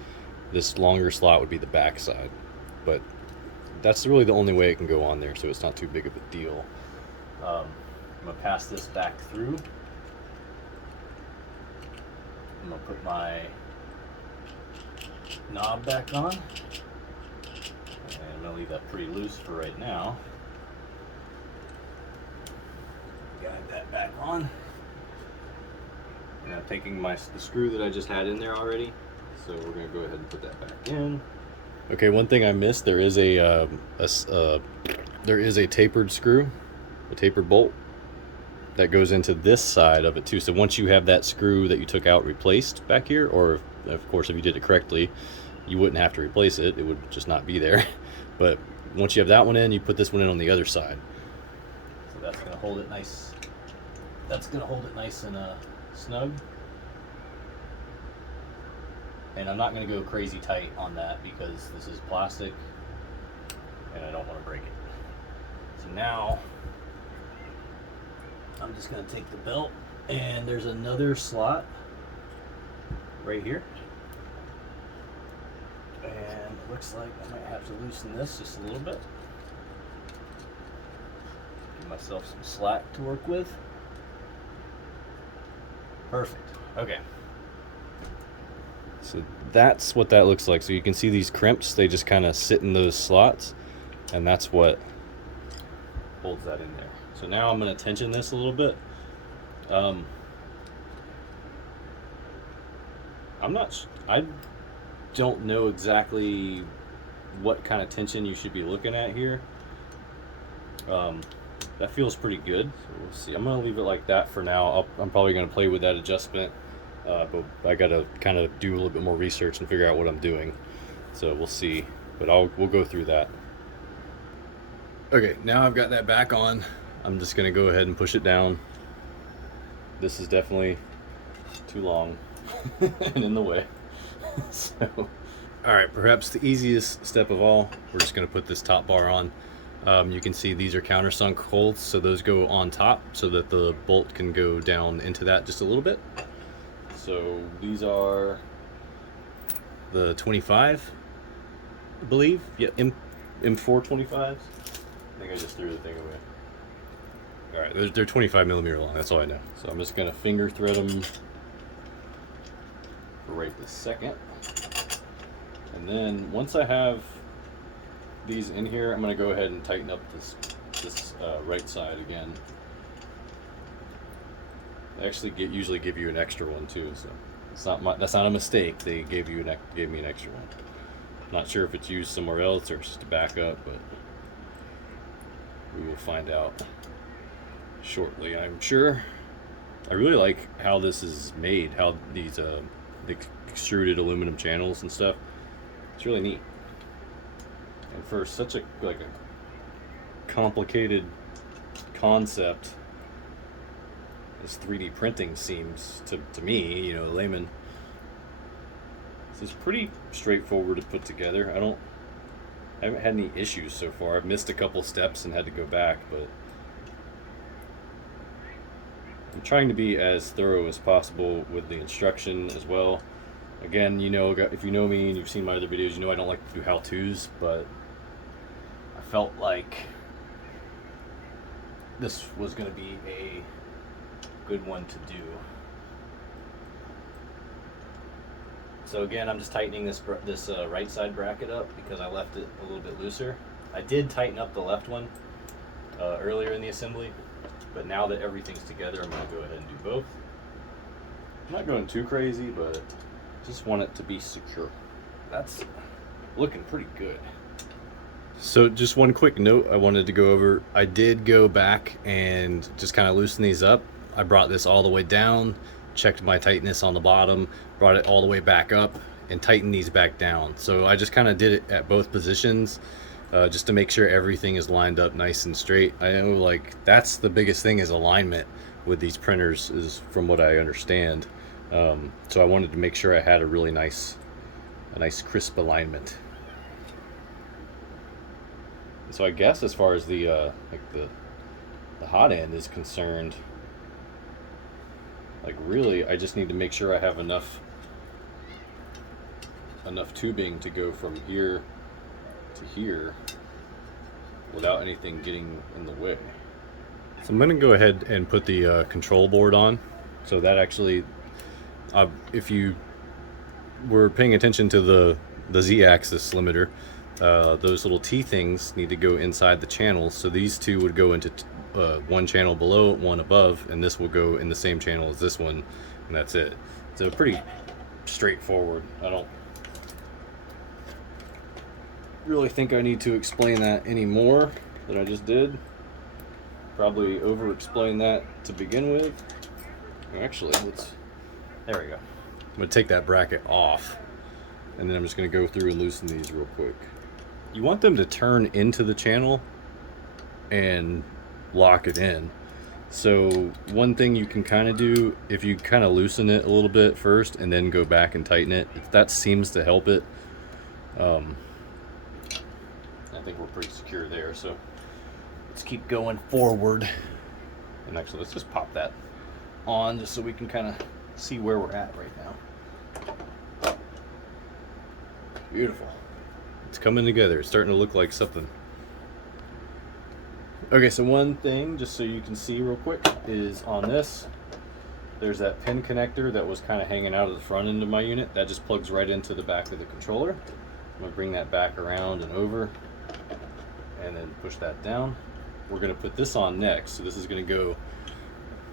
This longer slot would be the back side. But that's really the only way it can go on there, so it's not too big of a deal. I'm gonna pass this back through. I'm gonna put my knob back on. And I'm gonna leave that pretty loose for right now. Got that back on. And I'm taking the screw that I just had in there already. So we're gonna go ahead and put that back in. Okay, one thing I missed, there is a tapered screw, a tapered bolt that goes into this side of it too. So once you have that screw that you took out replaced back here, or of course if you did it correctly, you wouldn't have to replace it, it would just not be there. But once you have that one in, you put this one in on the other side. So that's gonna hold it nice. That's gonna hold it nice and snug. And I'm not going to go crazy tight on that because this is plastic and I don't want to break it. So now I'm just going to take the belt, and there's another slot right here. And it looks like I might have to loosen this just a little bit. Give myself some slack to work with. Perfect. Okay. So that's what that looks like. So you can see these crimps, they just kind of sit in those slots, and that's what holds that in there. So now I'm going to tension this a little bit. I don't know exactly what kind of tension you should be looking at here. That feels pretty good. So we'll see. I'm going to leave it like that for now. I'm probably going to play with that adjustment, but I got to kind of do a little bit more research and figure out what I'm doing. So we'll see, but we'll go through that. Okay, now I've got that back on. I'm just going to go ahead and push it down. This is definitely too long and in the way. So, all right, perhaps the easiest step of all, we're just going to put this top bar on. You can see these are countersunk holes, so those go on top so that the bolt can go down into that just a little bit. So these are the 25, I believe. Yeah, M425s. I think I just threw the thing away. All right, they're 25 millimeter long. That's all I know. So I'm just gonna finger thread them for right this second. And then once I have these in here, I'm gonna go ahead and tighten up this right side again. They actually usually give you an extra one too, so that's not a mistake. They gave me an extra one. Not sure if it's used somewhere else or just to back up, but we will find out shortly, I'm sure. I really like how this is made, how these the extruded aluminum channels and stuff. It's really neat. And for such a complicated concept as 3D printing seems to me, you know, layman, this is pretty straightforward to put together. I haven't had any issues so far. I've missed a couple steps and had to go back, but I'm trying to be as thorough as possible with the instruction as well. Again, you know, if you know me and you've seen my other videos, you know I don't like to do how-tos, but I felt like this was going to be a good one to do. So again, I'm just tightening this right side bracket up because I left it a little bit looser. I did tighten up the left one earlier in the assembly, but now that everything's together, I'm going to go ahead and do both. I'm not going too crazy, but just want it to be secure. That's looking pretty good. So just one quick note I wanted to go over. I did go back and just kind of loosen these up. I brought this all the way down, checked my tightness on the bottom, brought it all the way back up, and tightened these back down. So I just kind of did it at both positions just to make sure everything is lined up nice and straight. I know, like, that's the biggest thing is alignment with these printers, is from what I understand. So I wanted to make sure I had a really nice crisp alignment. So I guess as far as the hot end is concerned, like, really I just need to make sure I have enough tubing to go from here to here without anything getting in the way. So I'm going to go ahead and put the control board on. So that actually, if you were paying attention to the Z-axis limiter, those little T things need to go inside the channels. So these two would go into one channel below, one above, and this will go in the same channel as this one, and that's it. So pretty straightforward. I don't really think I need to explain that any more than I just did. Probably over explain that to begin with. Actually, there we go. I'm gonna take that bracket off, and then I'm just gonna go through and loosen these real quick. You want them to turn into the channel and lock it in. So one thing you can kind of do, if you kind of loosen it a little bit first and then go back and tighten it, that seems to help it. I think we're pretty secure there, so let's keep going forward. And actually, let's just pop that on just so we can kind of see where we're at right now. Beautiful. It's coming together. It's starting to look like something. Okay, so one thing, just so you can see real quick, is on this, there's that pin connector that was kind of hanging out of the front end of my unit. That just plugs right into the back of the controller. I'm going to bring that back around and over and then push that down. We're going to put this on next. So this is going to go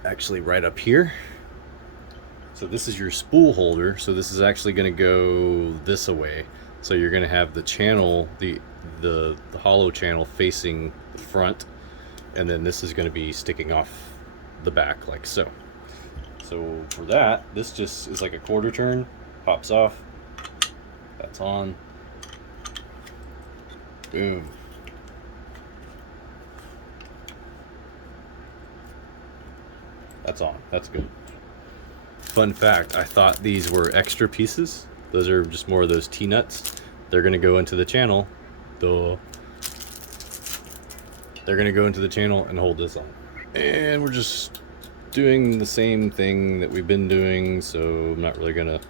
actually right up here. So this is your spool holder. So this is actually going to go this away. So you're going to have the channel, the hollow channel facing the front, and then this is going to be sticking off the back like so. So for that, this just is like a quarter turn, pops off, that's on, boom. That's on, that's good. Fun fact, I thought these were extra pieces. Those are just more of those T-nuts. They're gonna go into the channel, they're gonna go into the channel and hold this on. And we're just doing the same thing that we've been doing, so I'm not really gonna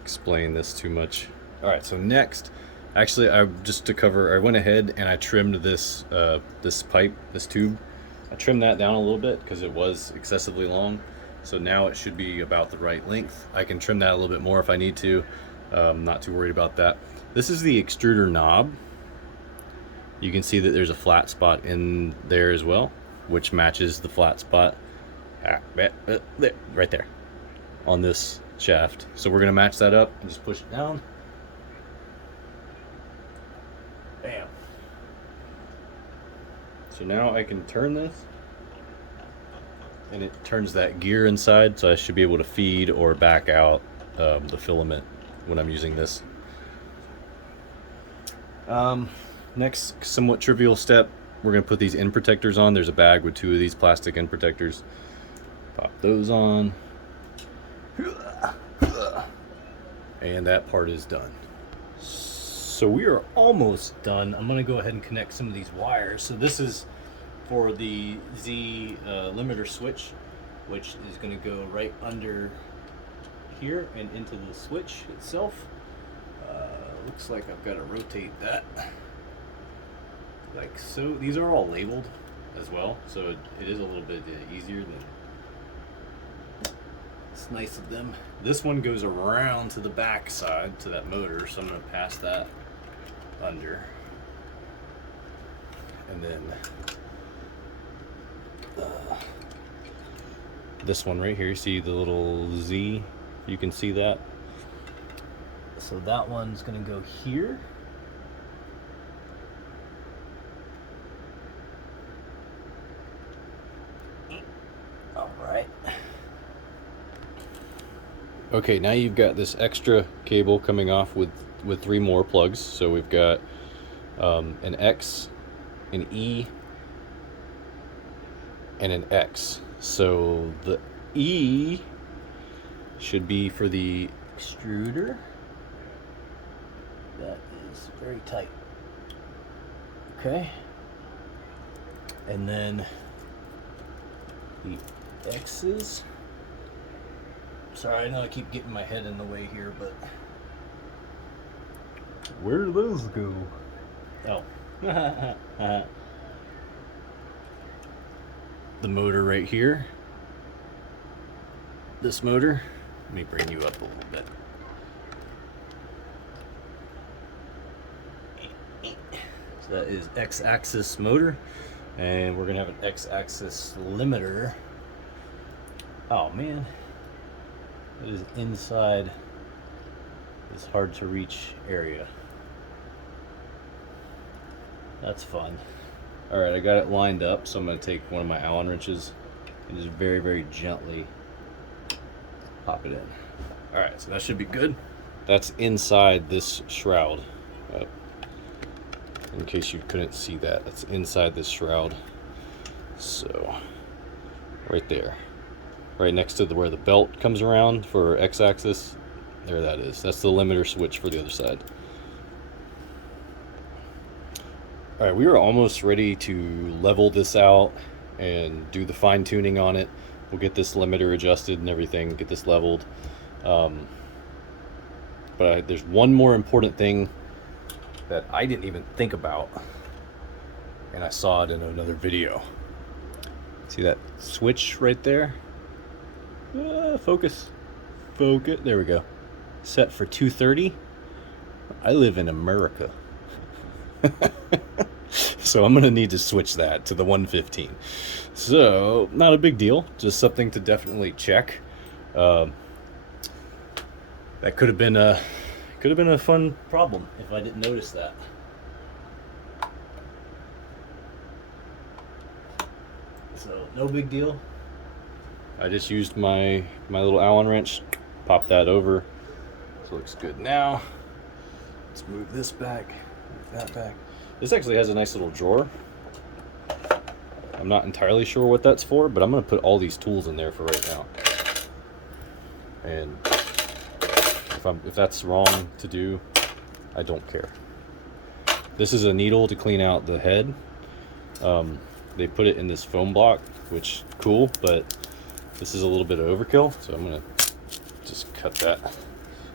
explain this too much. All right, so next, actually, I went ahead and I trimmed this this pipe, this tube. I trimmed that down a little bit because it was excessively long. So now it should be about the right length. I can trim that a little bit more if I need to. Not too worried about that. This is the extruder knob. You can see that there's a flat spot in there as well, which matches the flat spot right there on this shaft. So we're gonna match that up and just push it down. Bam. So now I can turn this and it turns that gear inside, so I should be able to feed or back out the filament when I'm using this. Next, somewhat trivial step, we're going to put these end protectors on. There's a bag with 2 of these plastic end protectors. Pop those on. And that part is done. So we are almost done. I'm going to go ahead and connect some of these wires. So this is for the Z limiter switch, which is going to go right under here and into the switch itself. Looks like I've got to rotate that like so. These are all labeled as well, so it is a little bit easier than. It's nice of them. This one goes around to the back side to that motor, so I'm going to pass that under. And then this one right here, you see the little Z? You can see that. So that one's going to go here. All right. Okay, now you've got this extra cable coming off with 3 more plugs. So we've got an X, an E, and an X. So the E should be for the extruder. That is very tight. Okay. And then the X's. Sorry, I know I keep getting my head in the way here, but where do those go? Oh. The motor right here. This motor. Let me bring you up a little bit. So that is X-axis motor, and we're gonna have an X-axis limiter. Oh man, it is inside this hard to reach area. That's fun. All right, I got it lined up, so I'm gonna take one of my Allen wrenches and just very, very gently pop it in. All right, so that should be good. That's inside this shroud. In case you couldn't see that, that's inside this shroud. So, right there. Right next to where the belt comes around for X-axis, there that is. That's the limiter switch for the other side. All right, we are almost ready to level this out and do the fine tuning on it. We'll get this limiter adjusted and everything, get this leveled. But there's one more important thing that I didn't even think about, and I saw it in another video. See that switch right there? Focus. Focus. There we go. Set for 230. I live in America. So I'm going to need to switch that to the 115. So, not a big deal. Just something to definitely check. That could have been a fun problem if I didn't notice that. So, no big deal. I just used my little Allen wrench, pop that over. So it looks good now. Let's move this back, move that back. This actually has a nice little drawer. I'm not entirely sure what that's for, but I'm going to put all these tools in there for right now. And if that's wrong to do, I don't care. This is a needle to clean out the head. They put it in this foam block, which cool, but this is a little bit of overkill, so I'm going to just cut that.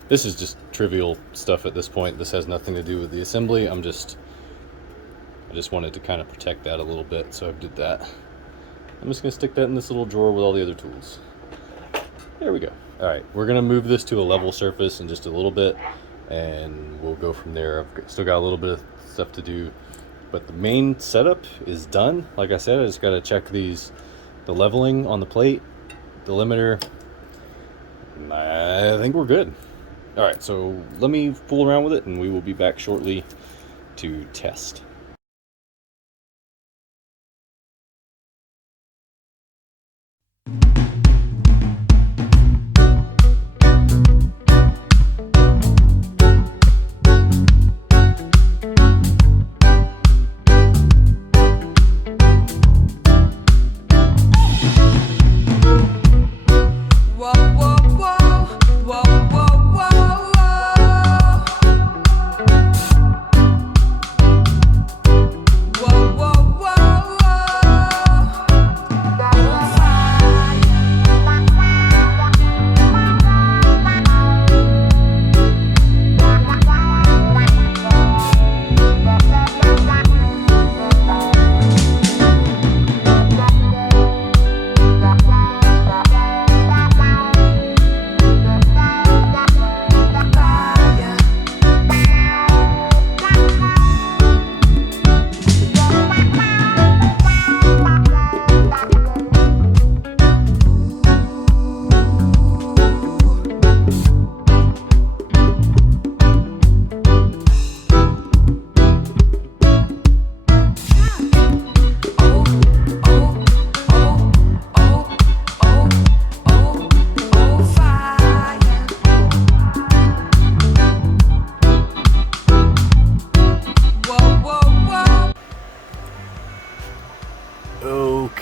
This is just trivial stuff at this point. This has nothing to do with the assembly. I just wanted to kind of protect that a little bit, so I did that. I'm just going to stick that in this little drawer with all the other tools. There we go. All right, we're going to move this to a level surface in just a little bit, and we'll go from there. I've still got a little bit of stuff to do, but the main setup is done. Like I said, I just got to check the leveling on the plate, the limiter. I think we're good. All right, so let me fool around with it, and we will be back shortly to test.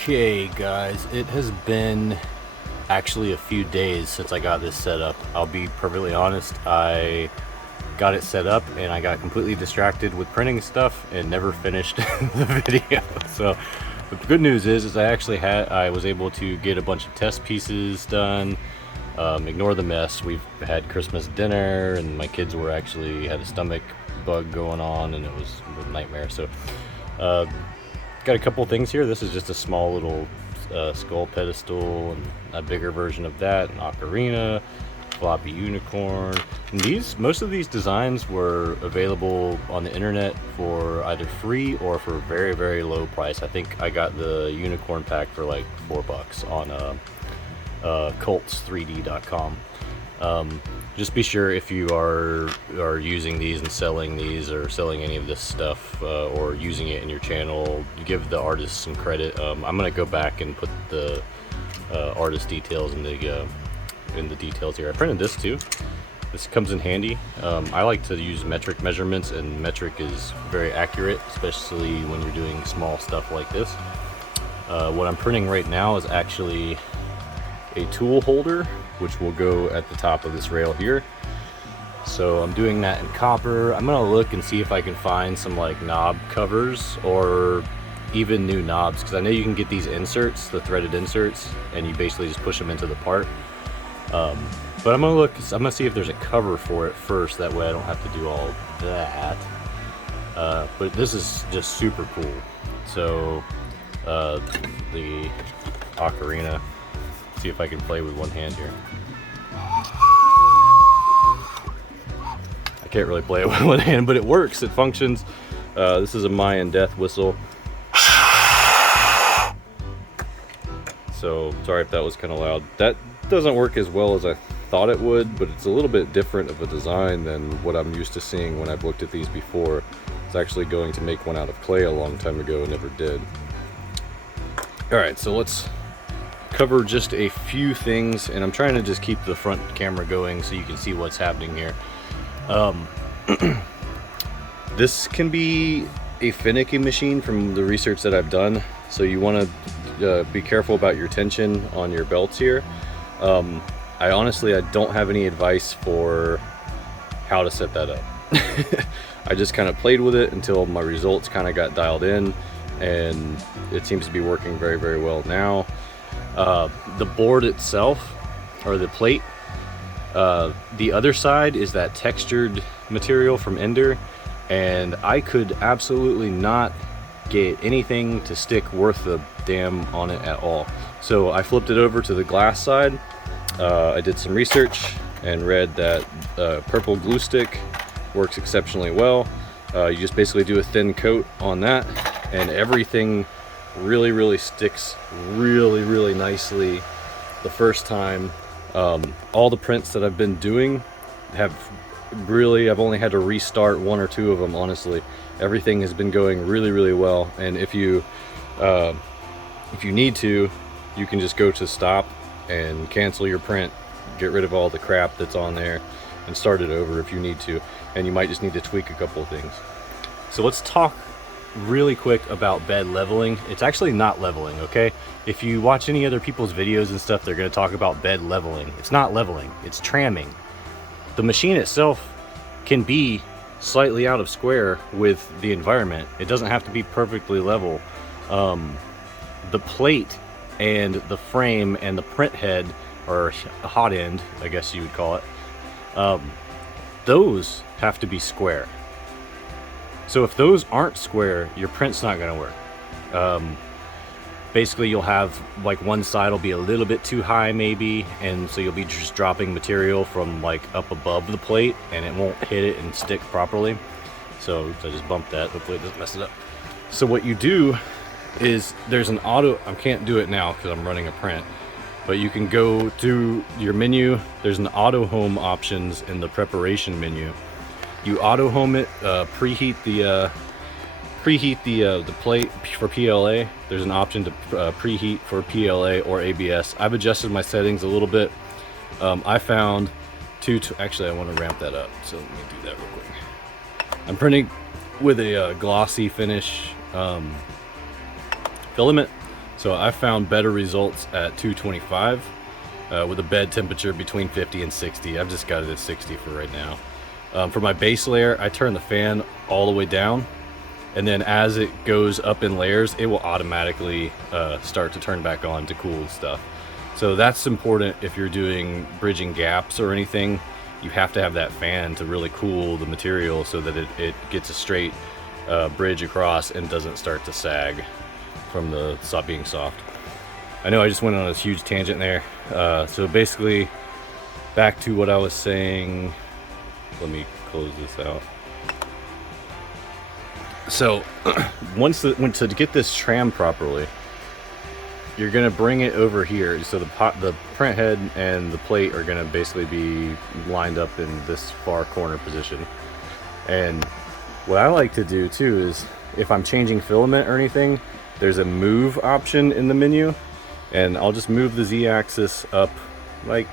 Okay guys, it has been actually a few days since I got this set up. I'll be perfectly honest, I got it set up and I got completely distracted with printing stuff and never finished the video. So the good news is I was able to get a bunch of test pieces done. Ignore the mess. We've had Christmas dinner and my kids had a stomach bug going on and it was a nightmare. So got a couple things here. This is just a small little skull pedestal, and a bigger version of that, an ocarina, floppy unicorn. And most of these designs were available on the internet for either free or for very, very low price. I think I got the unicorn pack for like $4 on cults3d.com. Just be sure if you are using these and selling these or selling any of this stuff or using it in your channel, give the artist some credit. I'm gonna go back and put the artist details in the details here. I printed this too. This comes in handy. I like to use metric measurements, and metric is very accurate, especially when you're doing small stuff like this. What I'm printing right now is actually a tool holder, which will go at the top of this rail here. So I'm doing that in copper. I'm gonna look and see if I can find some like knob covers or even new knobs, because I know you can get these inserts, the threaded inserts, and you basically just push them into the part. But I'm gonna see if there's a cover for it first, that way I don't have to do all that. But this is just super cool. So the ocarina. See if I can play with one hand here. I can't really play it with one hand, but it works, it functions. This is a Mayan death whistle. So sorry if that was kind of loud. That doesn't work as well as I thought it would, but it's a little bit different of a design than what I'm used to seeing when I've looked at these before. It's actually going to make one out of clay a long time ago and never did. Alright, so let's cover just a few things, and I'm trying to just keep the front camera going so you can see what's happening here. This can be a finicky machine from the research that I've done, so you want to be careful about your tension on your belts here. I honestly don't have any advice for how to set that up. I just kind of played with it until my results kind of got dialed in, and it seems to be working very, very well now. The board itself, or the plate, the other side is that textured material from Ender, and I could absolutely not get anything to stick worth a damn on it at all. So I flipped it over to the glass side. I did some research and read that purple glue stick works exceptionally well. You just basically do a thin coat on that, and everything really sticks really nicely the first time. All the prints that I've been doing have really, I've only had to restart one or two of them, honestly. Everything has been going really well, and if you need to, you can just go to stop and cancel your print, get rid of all the crap that's on there, and start it over if you need to, and you might just need to tweak a couple of things. So let's talk really quick about bed leveling. It's actually not leveling, okay? If you watch any other people's videos and stuff, they're going to talk about bed leveling. It's not leveling, it's tramming. The machine itself can be slightly out of square with the environment. It doesn't have to be perfectly level. The plate and the frame and the print head, or a hot end, I guess you would call it, those have to be square. So if those aren't square, your print's not going to work. Basically, you'll have, like, one side will be a little bit too high maybe, and so you'll be just dropping material from like up above the plate, and it won't hit it and stick properly. So I just bumped that, hopefully it doesn't mess it up. So what you do is, there's an auto, I can't do it now because I'm running a print, but you can go to your menu. There's an auto home options in the preparation menu. You auto home it, preheat the plate for PLA. There's an option to preheat for PLA or ABS. I've adjusted my settings a little bit. I found actually I want to ramp that up, so let me do that real quick. I'm printing with a glossy finish filament, so I found better results at 225 with a bed temperature between 50 and 60. I've just got it at 60 for right now. For my base layer, I turn the fan all the way down, and then as it goes up in layers, it will automatically start to turn back on to cool stuff. So that's important if you're doing bridging gaps or anything. You have to have that fan to really cool the material so that it gets a straight bridge across and doesn't start to sag from the being soft. I know I just went on a huge tangent there. So basically, back to what I was saying. Let me close this out. So to get this tram properly, you're gonna bring it over here. So the print head and the plate are gonna basically be lined up in this far corner position. And what I like to do too is, if I'm changing filament or anything, there's a move option in the menu, and I'll just move the Z-axis up like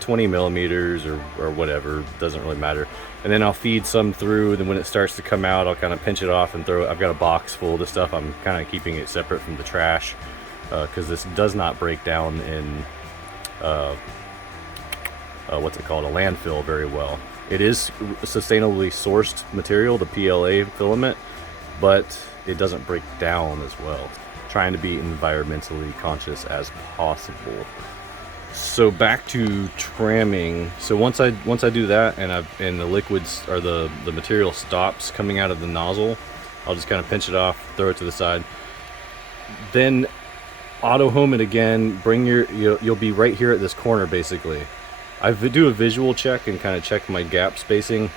20 millimeters or whatever, doesn't really matter. And then I'll feed some through, then when it starts to come out, I'll kind of pinch it off and throw it. I've got a box full of the stuff. I'm kind of keeping it separate from the trash because this does not break down in what's it called, a landfill very well. It is sustainably sourced material, the PLA filament, but it doesn't break down as well. Trying to be environmentally conscious as possible. So back to tramming. So once I do that, and the liquids, or the material stops coming out of the nozzle, I'll just kind of pinch it off, throw it to the side. Then auto home it again, bring you'll be right here at this corner basically. I do a visual check and kind of check my gap spacing.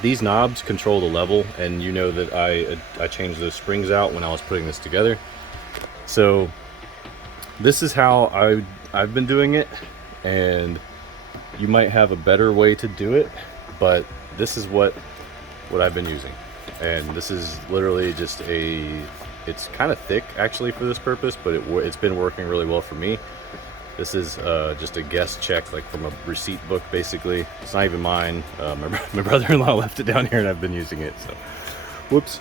These knobs control the level, and you know that I changed those springs out when I was putting this together. So this is how I've been doing it, and you might have a better way to do it, but this is what I've been using. And this is literally just it's kind of thick actually for this purpose, but it's been working really well for me. This is just a guest check, like from a receipt book basically. It's not even mine. My brother-in-law left it down here and I've been using it, so whoops.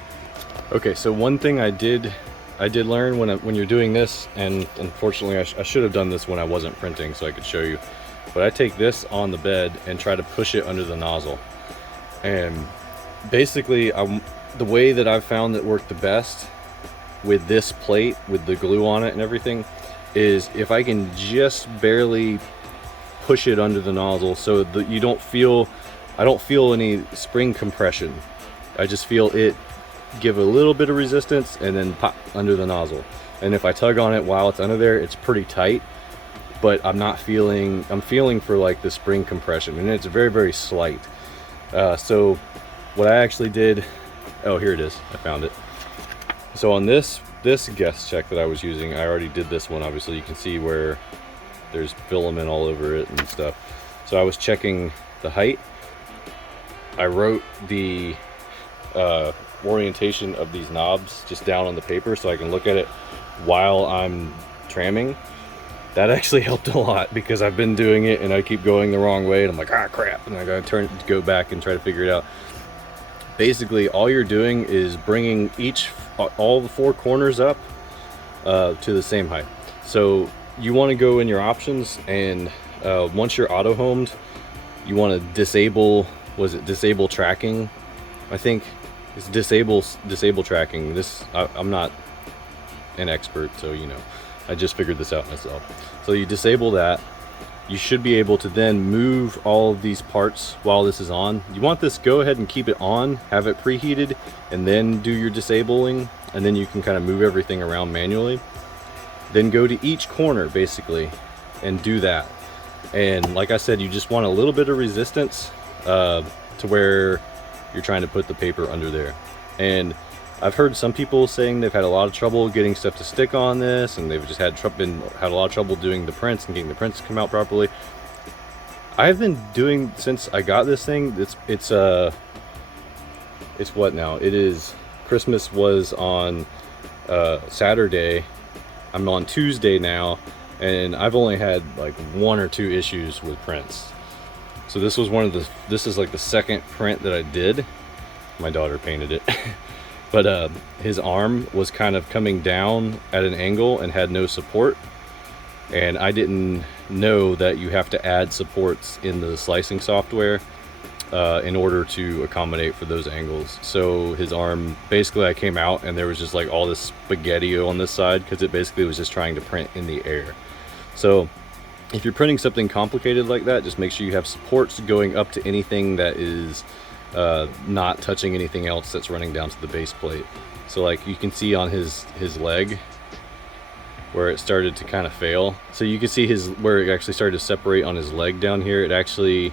Okay, so one thing I did learn when you're doing this, and unfortunately I should have done this when I wasn't printing so I could show you, but I take this on the bed and try to push it under the nozzle. And basically the way that I've found that worked the best with this plate with the glue on it and everything is if I can just barely push it under the nozzle so that I don't feel any spring compression. I just feel it give a little bit of resistance and then pop under the nozzle. And if I tug on it while it's under there, it's pretty tight, but I'm feeling for like the spring compression, and it's very, very slight. So what I actually did, oh, here it is, I found it. So on this guest check that I was using, I already did this one. Obviously you can see where there's filament all over it and stuff. So I was checking the height. I wrote the orientation of these knobs just down on the paper so I can look at it while I'm tramming. That actually helped a lot because I've been doing it and I keep going the wrong way and I'm like, ah, crap, and I gotta go back and try to figure it out. Basically all you're doing is bringing all the four corners up to the same height. So you want to go in your options, and once you're auto homed, you want to disable tracking. I think it's disable tracking. I'm not an expert, so you know, I just figured this out myself. So you disable that. You should be able to then move all of these parts while this is on. You want this, go ahead and keep it on, have it preheated, and then do your disabling, and then you can kind of move everything around manually. Then go to each corner basically and do that. And like I said, you just want a little bit of resistance to where you're trying to put the paper under there. And I've heard some people saying they've had a lot of trouble getting stuff to stick on this, and they've just had a lot of trouble doing the prints and getting the prints to come out properly. I've been doing, since I got this thing, it's what now? It is, Christmas was on Saturday. I'm on Tuesday now, and I've only had like 1 or 2 issues with prints. So this is like the second print that I did. My daughter painted it. But his arm was kind of coming down at an angle and had no support. And I didn't know that you have to add supports in the slicing software in order to accommodate for those angles. So his arm, basically I came out and there was just like all this spaghetti on this side because it basically was just trying to print in the air. So if you're printing something complicated like that, just make sure you have supports going up to anything that is not touching anything else that's running down to the base plate. So like you can see on his leg where it started to kind of fail. So you can see where it actually started to separate on his leg down here. It actually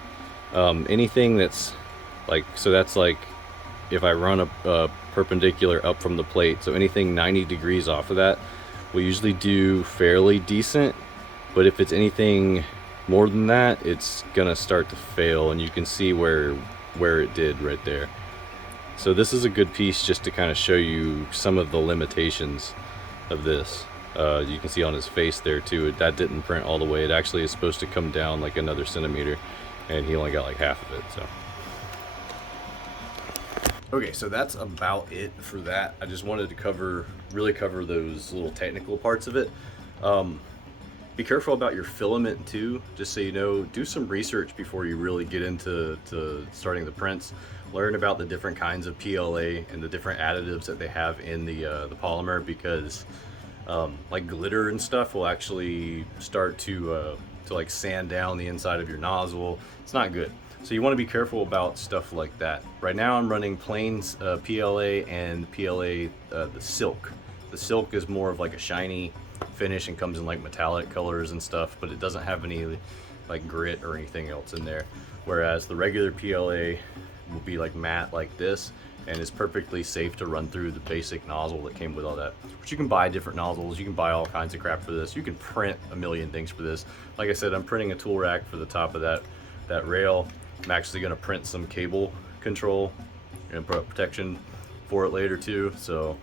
anything that's like, so that's like if I run a perpendicular up from the plate, so anything 90 degrees off of that will usually do fairly decent. But if it's anything more than that, it's gonna start to fail, and you can see where it did right there. So this is a good piece just to kind of show you some of the limitations of this. You can see on his face there too, that didn't print all the way. It actually is supposed to come down like another centimeter, and he only got like half of it. So okay, so that's about it for that. I just wanted to really cover those little technical parts of it. Be careful about your filament too, just so you know. Do some research before you really get into starting the prints. Learn about the different kinds of PLA and the different additives that they have in the polymer, because like glitter and stuff will actually start to like sand down the inside of your nozzle. It's not good. So you want to be careful about stuff like that. Right now I'm running plain PLA and PLA the silk. The silk is more of like a shiny finish and comes in like metallic colors and stuff, but it doesn't have any like grit or anything else in there. Whereas the regular PLA will be like matte like this, and it's perfectly safe to run through the basic nozzle that came with all that. But you can buy different nozzles, you can buy all kinds of crap for this. You can print a million things for this. Like I said, I'm printing a tool rack for the top of that rail. I'm actually gonna print some cable control and protection for it later too. So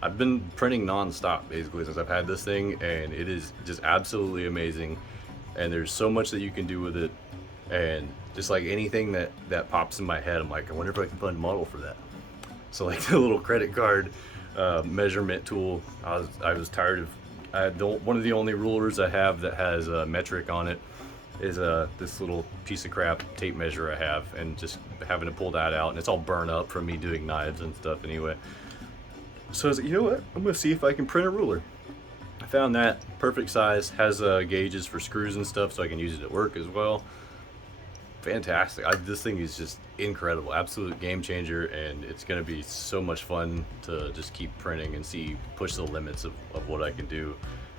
I've been printing non-stop basically since I've had this thing, and it is just absolutely amazing. And there's so much that you can do with it, and just like anything that pops in my head, I'm like, I wonder if I can find a model for that. So like the little credit card measurement tool, I was tired of, one of the only rulers I have that has a metric on it is this little piece of crap tape measure I have, and just having to pull that out, and it's all burned up from me doing knives and stuff anyway. So I was like, you know what, I'm gonna see if I can print a ruler. I found that perfect size, has gauges for screws and stuff, so I can use it at work as well. Fantastic. This thing is just incredible, absolute game changer, and it's going to be so much fun to just keep printing and push the limits of what I can do.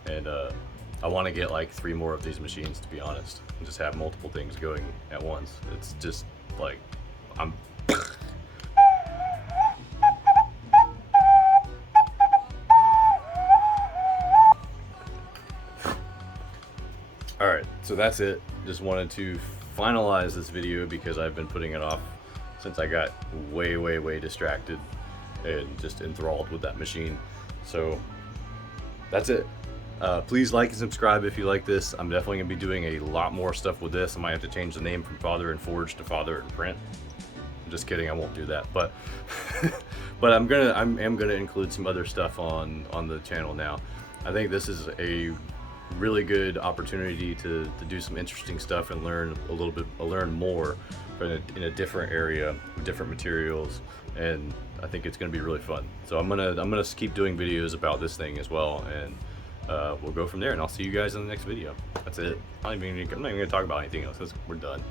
And I want to get like 3 more of these machines, to be honest, and just have multiple things going at once. It's just like, I'm Alright, so that's it. Just wanted to finalize this video because I've been putting it off since I got way distracted and just enthralled with that machine. So that's it. Please like and subscribe if you like this. I'm definitely gonna be doing a lot more stuff with this. I might have to change the name from Father and Forge to Father and Print. I'm just kidding, I won't do that. But but I am gonna include some other stuff on the channel now. I think this is a really good opportunity to do some interesting stuff and learn more in a different area with different materials, and I think it's going to be really fun. So I'm gonna keep doing videos about this thing as well, and we'll go from there, and I'll see you guys in the next video. That's it. I'm not even gonna talk about anything else. We're done.